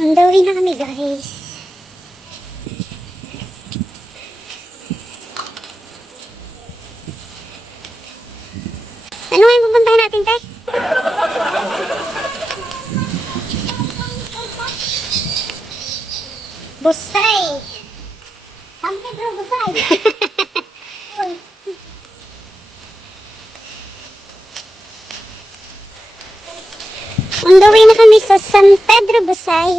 On the way na kami, guys. Ano nga yung pupuntahan natin, Tek? Busay! San Pedro Busay! On the way na kami sa San Pedro Busay.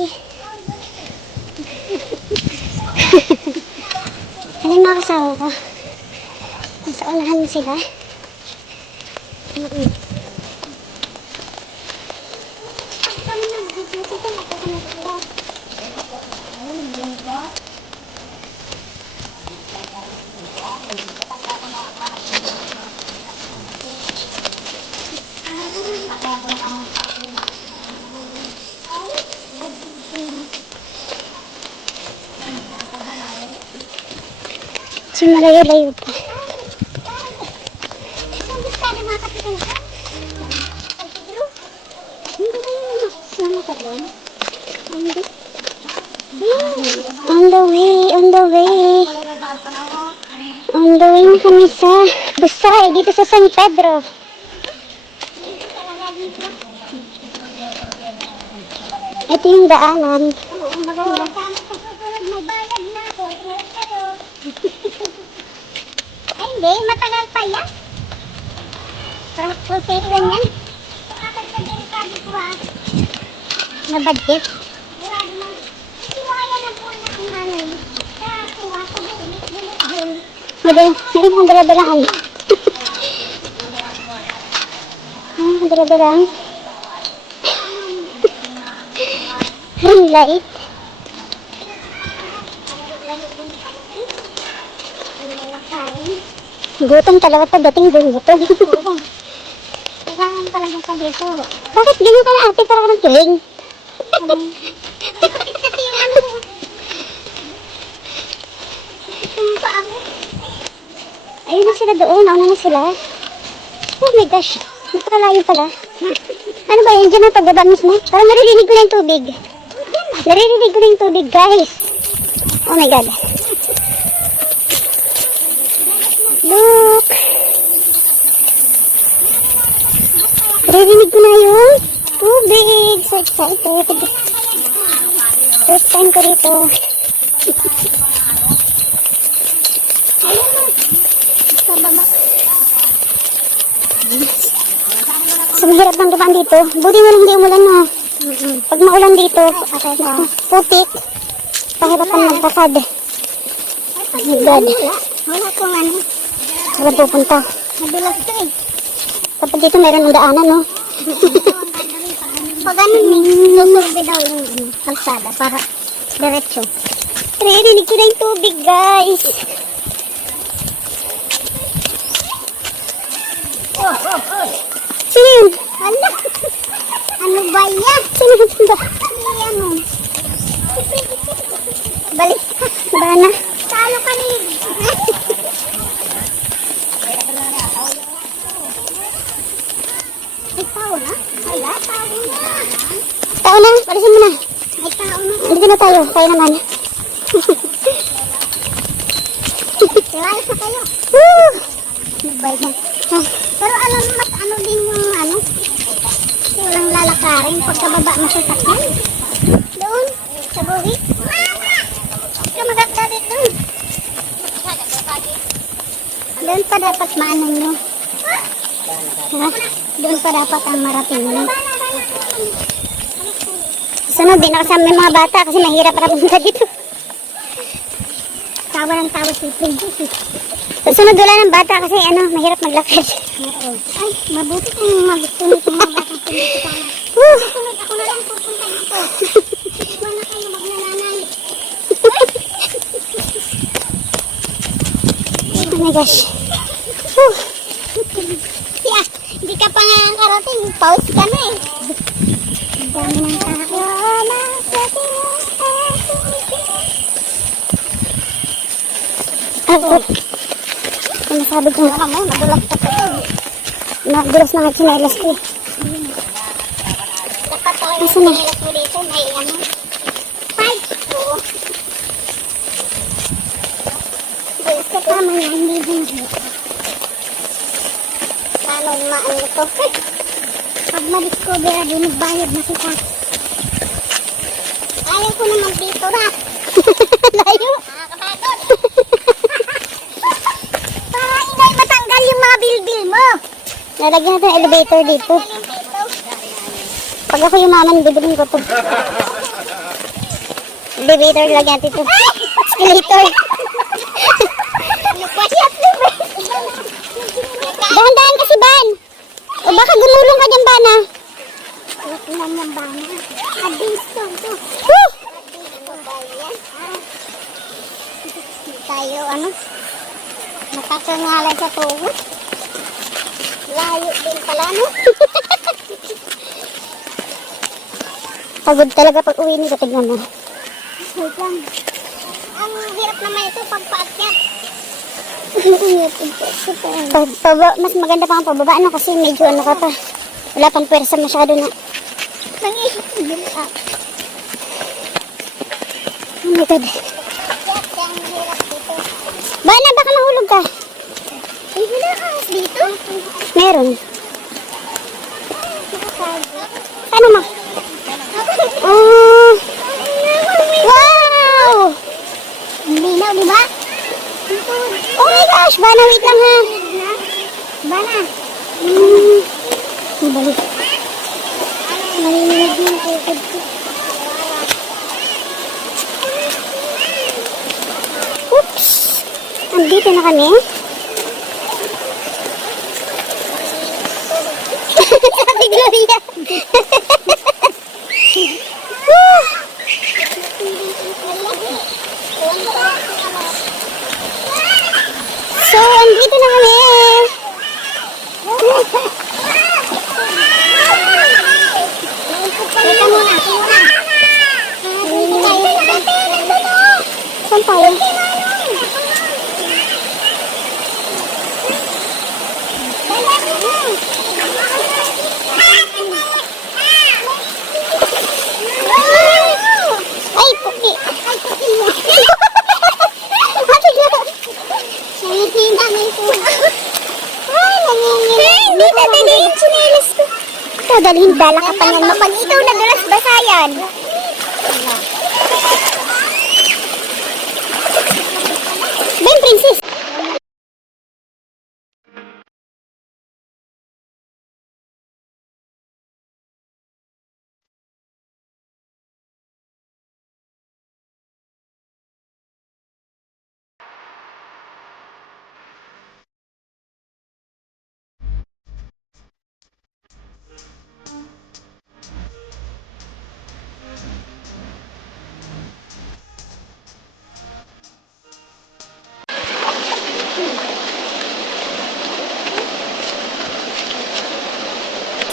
Ano yung mga kasama ko? Nasa unahan sila. So malayo-layo pa. On the way, on the way. On the way na kami sa Busay, dito sa San Pedro. Ito yung daanan. Ay, hindi, matagal pa yan. Parang pulpit lang yan. Na budget. Madali, hindi mong dala-dalahan. Dala-dalahan. Ring light. Gutom talaga pagdating gutom. Kailangan pala ng dito. Bakit ganyan ka na ate para ka ng tuling? Ayun na sila doon. Nauna na sila. Oh my gosh. Napakalayo pala. Ano ba yun? Diyan ang pagbaba mismo? Parang naririnig ko na yung tubig. Naririnig ko na yung tubig, guys. Oh my god. Look. Naririnig ko na yung tubig. So excited. First time ko dito. So mahirap ng dumaan dito. Buti mo lang hindi umulan, no? Pag maulan dito, putik. Pahirapan magpasad. Oh my god. Wala kong ano. Wala pupunta. Madulas ito eh. Kapag dito mayroon ng daanan, no? Pag ano, susurbe daw yung kalsada para diretso. Naririnig ko na yung tubig, guys. Sino yun? Ano? Ano ba yan? Sino yun ba? Ano? Balik. Bana. Talo ka rin. May tao na? Wala, tao na. Tao na? Palisin mo na. May tao na. Dito na tayo. Tayo naman. Tiwala sa kayo. Woo! Nagbay na. Pero alam mo, mas ano din yung ano? Walang lalakarin pagkababa na sa sakyan. Doon, sa buwi. Ikaw magkakabit doon. Doon pa dapat maanan mo. Ha? Doon pa dapat ang marating mo. Sunod, di nakasama yung mga bata kasi mahirap para punta dito. Tawa ng tawa si Princess. Sunod wala ng bata kasi ano, mahirap maglakad. Ay, mabuti kung magustuhin itong mga bata. Sunod ako na lang pupunta dito. Wala kayo magnananay. Oh my gosh. Yeah, hindi ka pa nga karating. Pause ka na eh. Ang dami ng tao na sa ako. Sinasabi ko nga mo, nadulas ka pa. Nadulas na nga sinelas ko. Dapat talaga yung sinelas mo dito, may ano. Tama na, hindi din. Paano maano ito? Pag ma-discover na din, nagbayad na kita. Ayaw ko naman dito na. Layo. Nakakapagod. Para hindi matanggal yung mga bilbil mo. Nalagyan natin elevator dito. Pag ako yumaman, bibilin ko to. Elevator, lagyan natin ito. Escalator. Dahan-dahan kasi, Ban. O baka gumulong ka dyan, Bana. Wait lang yan, Bana. Adins to. Woo! Tayo, ano? Nakakangalan sa tuhod. Layo din pala, no? Pagod talaga pag uwi nito, tignan mo. Wait lang. Ang hirap naman ito pagpaakyat. Mas maganda pa ang pababa, ano, kasi medyo ano ka pa. Wala pang pwersa masyado na. Oh my God. Bana, baka mahulog ka. Ay, wala ka dito? Meron. Ano ma? Oh! Wow! Linaw, di ba? Oh my gosh! Bana, wait lang ha. Bana. Balik. Malinig yung tukod ko. Oops! Andito na kami. Sabi Gloria. So, andito na kami. Teka muna. Saan tayo? Ay, puki. Ay, puki mo. Nangitin namin ito. Ay, nangitin. Dito, dali yung chinelas ko. Ito, dalhin dala ka pa niyan. Pag ikaw nadalas basayan. Ben, princess.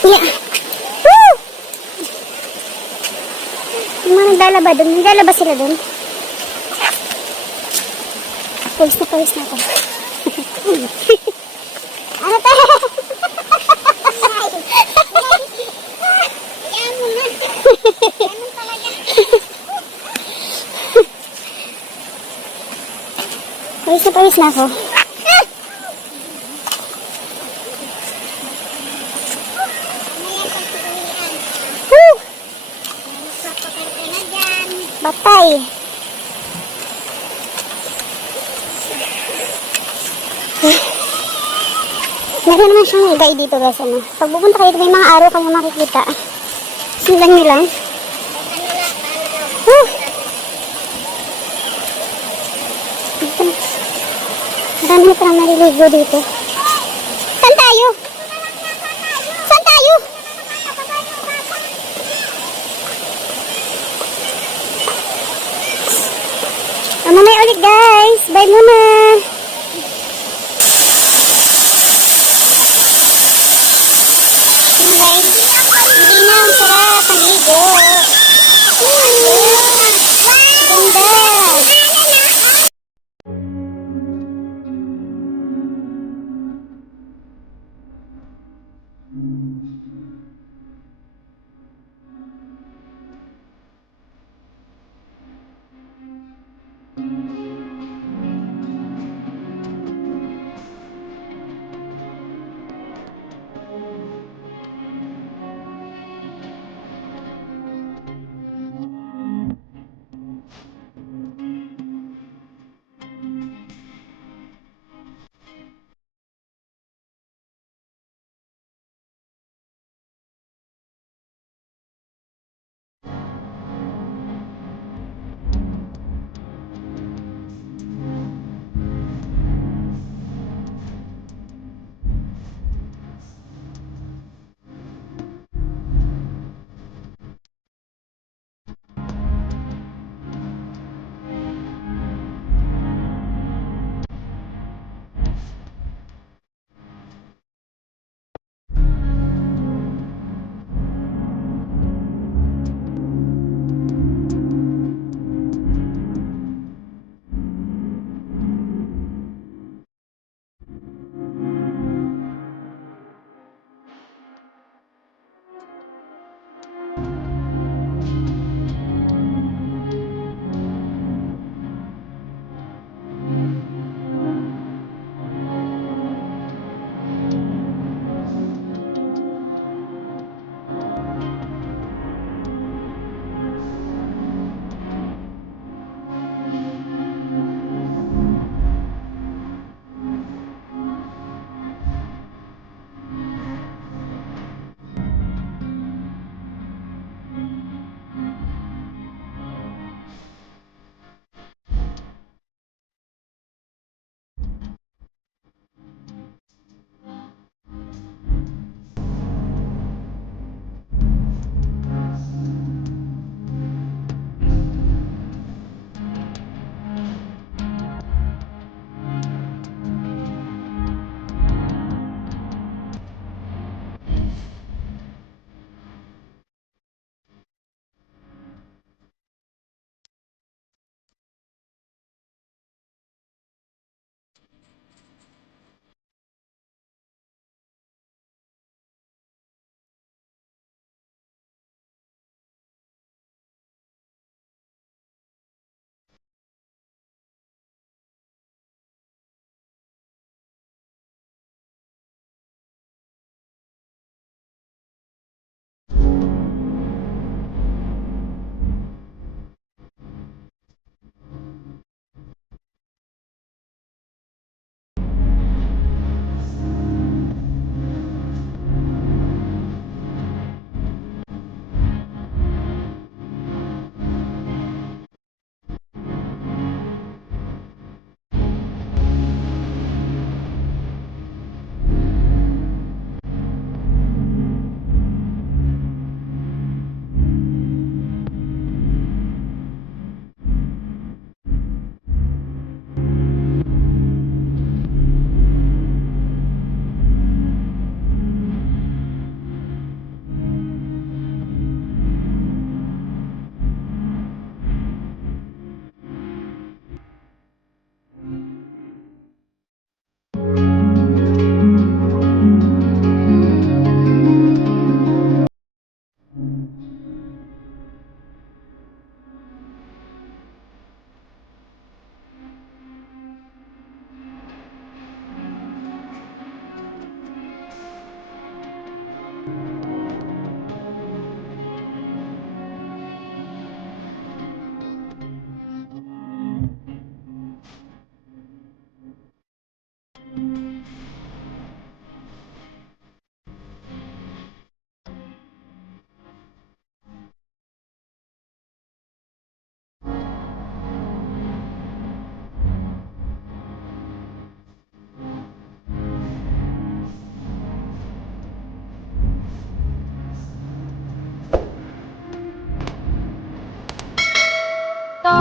Yeah. Woo! Yung mga naglalaba doon. Naglalaba sila doon. Pawis na ako. Ano tayo? Yan mo na. Ganun talaga. Pawis na ako. Batay. Meron naman siyang higay dito guys. Ano? Pag pupunta kayo dito, may mga araw kayo makikita. Sundan nyo lang. Marami na parang naliligo dito. Saan tayo? Saan tayo? Mamaya ulit guys. Bye muna.